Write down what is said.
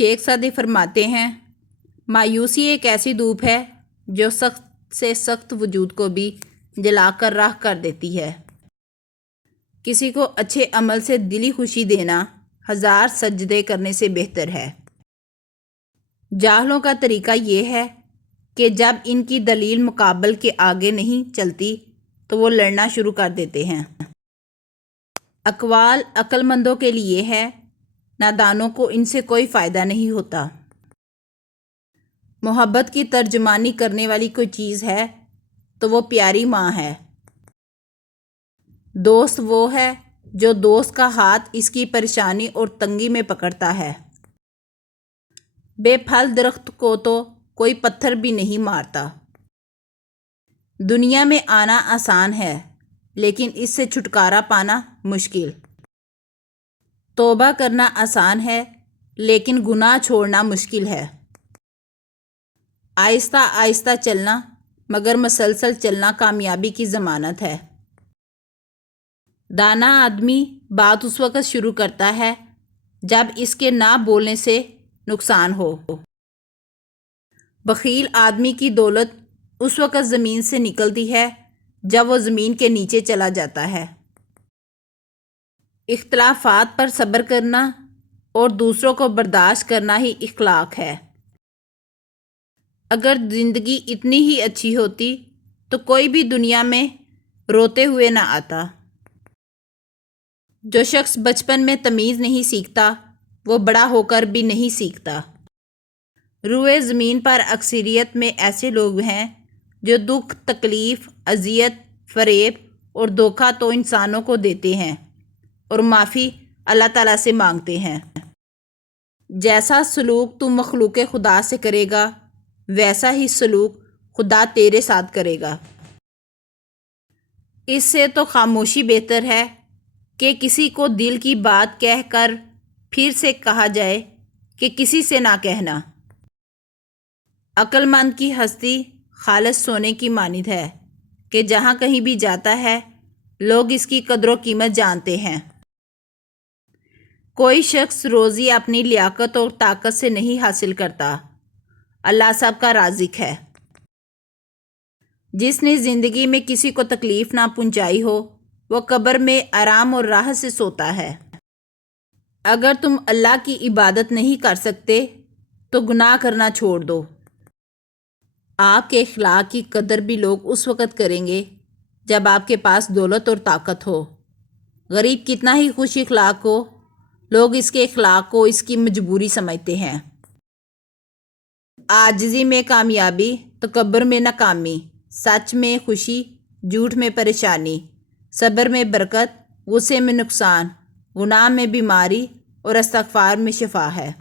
شیخ Saadi فرماتے ہیں، مایوسی ایک ایسی دھوپ ہے جو سخت سے سخت وجود کو بھی جلا کر راکھ کر دیتی ہے۔ کسی کو اچھے عمل سے دلی خوشی دینا 1000 سجدے کرنے سے بہتر ہے۔ جاہلوں کا طریقہ یہ ہے کہ جب ان کی دلیل مقابل کے آگے نہیں چلتی تو وہ لڑنا شروع کر دیتے ہیں۔ اقوال عقل مندوں کے لیے ہے، نادانوں کو ان سے کوئی فائدہ نہیں ہوتا۔ محبت کی ترجمانی کرنے والی کوئی چیز ہے تو وہ پیاری ماں ہے۔ دوست وہ ہے جو دوست کا ہاتھ اس کی پریشانی اور تنگی میں پکڑتا ہے۔ بے پھل درخت کو تو کوئی پتھر بھی نہیں مارتا۔ دنیا میں آنا آسان ہے لیکن اس سے چھٹکارا پانا مشکل۔ توبہ کرنا آسان ہے لیکن گناہ چھوڑنا مشکل ہے۔ آہستہ آہستہ چلنا مگر مسلسل چلنا کامیابی کی ضمانت ہے۔ دانا آدمی بات اس وقت شروع کرتا ہے جب اس کے نہ بولنے سے نقصان ہو۔ بخیل آدمی کی دولت اس وقت زمین سے نکلتی ہے جب وہ زمین کے نیچے چلا جاتا ہے۔ اختلافات پر صبر کرنا اور دوسروں کو برداشت کرنا ہی اخلاق ہے۔ اگر زندگی اتنی ہی اچھی ہوتی تو کوئی بھی دنیا میں روتے ہوئے نہ آتا۔ جو شخص بچپن میں تمیز نہیں سیکھتا وہ بڑا ہو کر بھی نہیں سیکھتا۔ روئے زمین پر اکثریت میں ایسے لوگ ہیں جو دکھ، تکلیف، اذیت، فریب اور دھوکہ تو انسانوں کو دیتے ہیں اور معافی اللہ تعالیٰ سے مانگتے ہیں۔ جیسا سلوک تم مخلوق خدا سے کرے گا ویسا ہی سلوک خدا تیرے ساتھ کرے گا۔ اس سے تو خاموشی بہتر ہے کہ کسی کو دل کی بات کہہ کر پھر سے کہا جائے کہ کسی سے نہ کہنا۔ عقل مند کی ہستی خالص سونے کی مانند ہے کہ جہاں کہیں بھی جاتا ہے لوگ اس کی قدر و قیمت جانتے ہیں۔ کوئی شخص روزی اپنی لیاقت اور طاقت سے نہیں حاصل کرتا، اللہ سب کا رازق ہے۔ جس نے زندگی میں کسی کو تکلیف نہ پہنچائی ہو وہ قبر میں آرام اور راحت سے سوتا ہے۔ اگر تم اللہ کی عبادت نہیں کر سکتے تو گناہ کرنا چھوڑ دو۔ آپ کے اخلاق کی قدر بھی لوگ اس وقت کریں گے جب آپ کے پاس دولت اور طاقت ہو۔ غریب کتنا ہی خوش اخلاق ہو، لوگ اس کے اخلاق کو اس کی مجبوری سمجھتے ہیں۔ عاجزی میں کامیابی، تکبر میں ناکامی، سچ میں خوشی، جھوٹ میں پریشانی، صبر میں برکت، غصے میں نقصان، گناہ میں بیماری اور استغفار میں شفا ہے۔